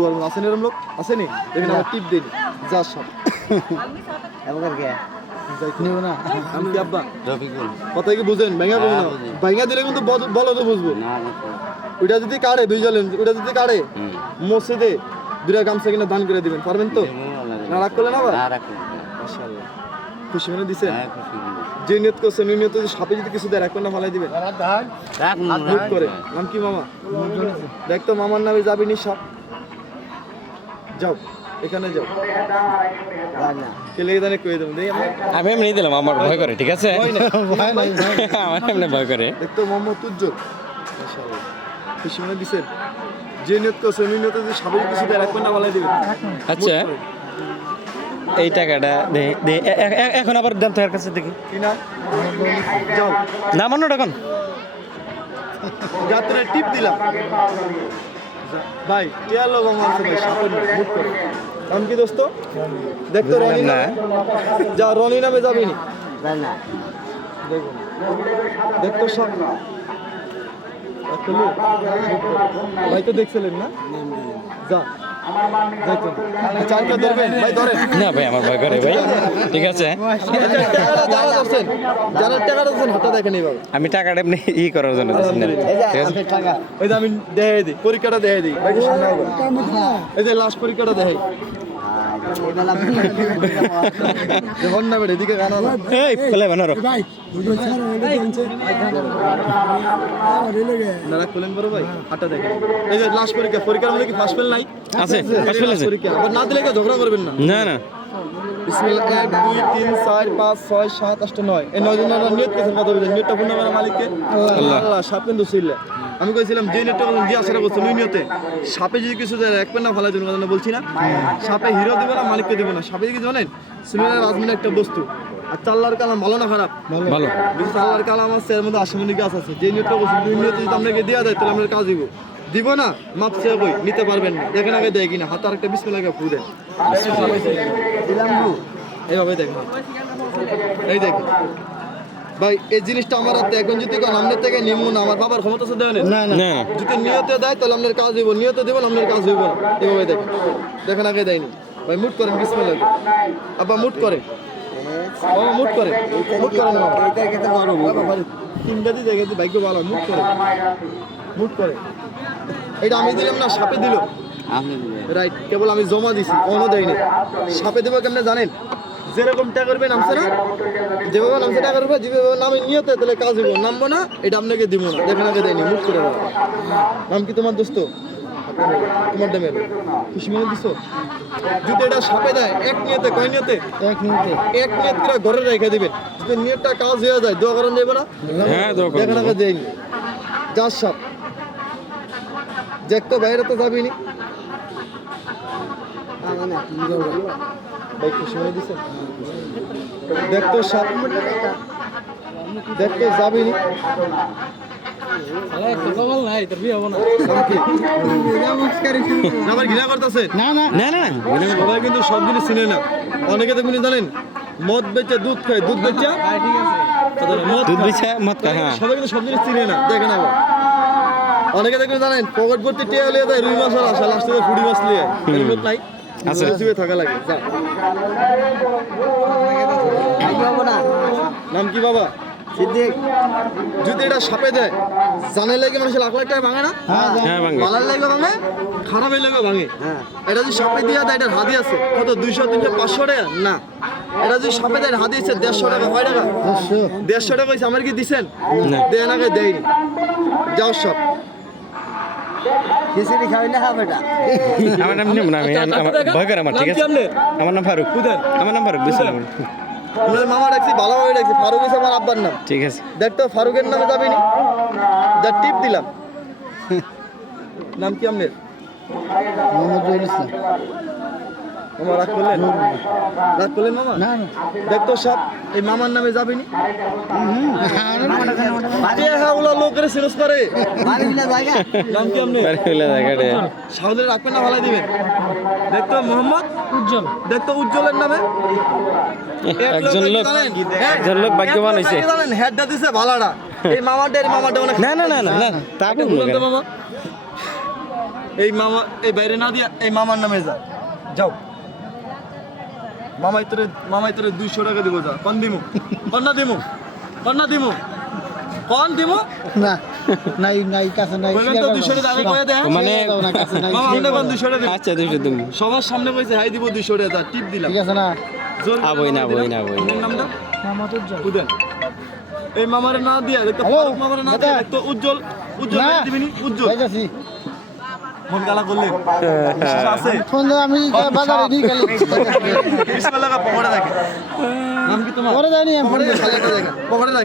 গরম আছেন এরম লোক? আসেনি আমার টিপ দিন। যা সব। এবার কে নিব না। আমি কি আব্বা? রফিকুল। কথা কি বুঝেন? ভেঙা বলব না। হ্যাঁ, ভেঙা দিলে কিন্তু বলো তো বুঝব। না না তো। ওইটা যদি কাড়ে দুই জলেন ওইটা যদি কাড়ে মসজিদে দুটা গামছা কিনে দান করে দিবেন। পারবেন তো? না রাগ করলেন আবার? না রাখুন না। মাশাআল্লাহ। খুশি মনে দিছেন? হ্যাঁ, খুশি হলাম। যে নিয়ত করছেন ওই নিয়ত যদি সাপে যদি কিছু দেয় রাখবেন না ফালাই দিবেন। রাখুন না, মুখ করে। নাম কি মামা? দেখ তো মামার নামে যাবি নি সাপ? যাও এখানে যাও। আমি এমনি দিলাম আমার ভয় করে ঠিক আছে। আমার এমনি ভয় করে। দেখতো মোহাম্মদ উজ্জ্বল। মাশাআল্লাহ। খুশি মনে দিছেন যে নিয়ত করছেন ওই নিয়তে যদি সাপে কিছু দেয় রাখবেন না দিবেন আচ্ছা। এই টাকাটা এখন আবার দাম তো এর কাছে দেখি। কি না যাও। না মানো এখন যাত্রা টিপ দিলাম। ভাই টিয়া লোক আমার আছে ভাই সাপের মুখ করে। নাম কি দোস্ত? দেখতো রনি না। নামে যা রনি নামে যাবি নি? না। দেখুন দেখতো সব ভাই তো দেখছিলেন না। যা। না। ভাই আমার ভয় করে ভাই। ঠিক আছে? আচ্ছা, আমি টাকাটা এমনি ই করার জন্য দিই পরীক্ষাটা দেখাই দিই। ভাই কিছু এই যে লাস্ট পরীক্ষাটা দেখাই। পরীক্ষার মধ্যে কি ফার্স্ট ফেল নাই? আছে আবার না দিলে ঝগড়া করবেন না না। এক দুই তিন চার পাঁচ ছয় সাত আট নয়। এই নয় জনের করছেন কত মালিককে? আল্লাহ। সাপ কিন্তু ছিল। আমি কইছিলাম যে যে আশাটা করছেন ওই নিয়তে সাপে যদি কিছু দেয় এক না কথা বলছি না। সাপে হিরো দেবে না মালিককে দেবে না। সাপে কি জানেন রাজমিন একটা বস্তু। আর চাল্লার কালাম ভালো না খারাপ? ভালো। চাল্লার কালাম আছে এর মধ্যে আশামনি গাছ আছে। যে নিয়তটা করছেন ওই নিয়তে যদি আপনাকে দেওয়া যায় তাহলে আমরা কাজ দিব দিব না মাপ সে কই নিতে পারবেন না। দেখেন আগে দেয় কিনা। হাতে আরেকটা বিসমিল্লাহ ফু দেন এইভাবে দেখেন এই দেখেন ভাই এই জিনিসটা আমার হাতে। এখন যদি কোন আমনের থেকে নিমু না আমার বাবার ক্ষমতা আছে নেই। না না। যদি নিয়তে দেয় তাহলে আপনার কাজ হইব। নিয়তে দেবেন আপনার কাজ হইব না। এইভাবে দেখেন দেখেন আগে দেয়নি। ভাই মুট করেন বিসমিল্লাহ। আব্বা মুট করেন। বাবা মুট করেন। মুট করেন বাবা। বাবা, ভাই, তিনটা দিয়ে দেখে ভাগ্য ভালো মুট করে মুট করে এটা আমি দিলাম না সাপে দিল। রাইট কেবল আমি জমা দিছি অন্য দেয়নি সাপে দেবো কেমনে জানেন? যেরকম টাকা করবে নামছে না যেভাবে নামছে টাকা করবে যেভাবে নামে নিয়তে তাহলে কাজ হইব। নামবো না এটা আপনাকে দিব না। দেখেন আগে দেয়নি মুখ করে বাবা নাম কি তোমার দোস্ত? তোমার ডেমের খুশি মনে দিছো? যদি এটা সাপে দেয় এক নিয়তে কয় নিয়তে? এক নিয়তে। এক নিয়ত করে ঘরে রেখে দিবেন। যদি নিয়তটা কাজ হয়ে যায় দোয়া করেন দেবে না? হ্যাঁ। দেখেন আগে দেয়নি। যার সাপ। দেখতো বাইরে তো যাবি দেখতো কিন্তু সব জিনিস চিনে অনেকে তো কিন্তু জানেন মদ বেচে দুধ খায় দুধ বেচে, মদ দুধ খায়। বিছা মত হ্যাঁ। সবাই কিন্তু সব জিনিস চিনে না দেখেন আবার অনেকে দেখবেন জানেন পকেট ভর্তি টিয়া লিয়ে দেয় রুই মাছ আর আসা লাস্ট ফুড়ি মাছ লিয়ে নাই। আছে। জিবে থাকা লাগে। নাম কি বাবা? সিদ্দিক। যদি এটা সাপে দেয় জানের লাগে মানুষের লাখ লাখ টাকা ভাঙে না? হ্যাঁ ভাঙ্গে ভালার লাগে ভাঙে। খারাপের লাগে ভাঙে। হ্যাঁ। এটা যদি সাপে দিয়ে দেয় এটার হাদি আছে। কত দুইশো তিনশো পাঁচশো টাকা? না। এটা যদি সাপে দেয় হাদি আছে দেড়শো টাকা কয় টাকা? দেড়শো টাকা হয়েছে আমার কি দিছেন? না। দেন দেয়নি। যাও সব। খিচুড়ি না হবে না। আমার নাম নিব না আমি আমার ভয় করে আমার ঠিক আছে? আমার নাম ফারুক। আমার নাম ফারুক বুঝলাম আপনার মামা ডাকছি ভালোভাবে ডাকছি। ফারুক হচ্ছে আমার আব্বার নাম। ঠিক আছে। দেখ তো ফারুকের নামে যাবেনি যা টিপ দিলাম। নাম কি আপনার? মামা রাগ করলেন? রাগ করলেন মামা? দেখ তো সব এই মামার নামে যাবেনি? হ্যাঁ লোকের সিরস করে। নাম কি আপনি? সাউদের রাখবেন না ভালো দিবেন। দেখতো মোহাম্মদ? উজ্জ্বল। দেখতো উজ্জ্বলের নামে? একজন লোক একজন লোক ভাগ্যবান হয়েছে। জানেন হেডটা দিছে ভালাটা। এই মামাটা এই মামাটা অনেক না না না না তো মামা। এই মামা এই বাইরে না দিয়া এই মামার নামে যা। যাও। মামাই তোরে মামাই তোরে দুইশো টাকা দিব যা। কন দিমু? কন না দিমু? কন না দিমু? কন দিমু? না নাই নাই কাছে নাই বললেন তো দুইশো টাকা আগে কয়ে মানে না কাছে নাই মামা আপনি কোন দুইশো টাকা আচ্ছা দুশো তুমি সবার সামনে কইছে হাই দিব দুইশো টাকা টিপ দিলাম। ঠিক আছে না। জোর আবই না। আবই না। আপনার নামটা? মামাত উজ্জ্বল। উদয়ন এই মামারে না দিয়া দেখতো মামারে না দিয়া। দেখতো উজ্জ্বল উজ্জ্বল দিবিনি উজ্জ্বল। যাইতাছি। মন কালা করলেন? আছে? আমি বাজারে নিয়ে গেলি বিসমিল্লাহ পকড়ে দেখে নাম কি তোমার? আমি পকড়ে দেখে পকড়ে দেখে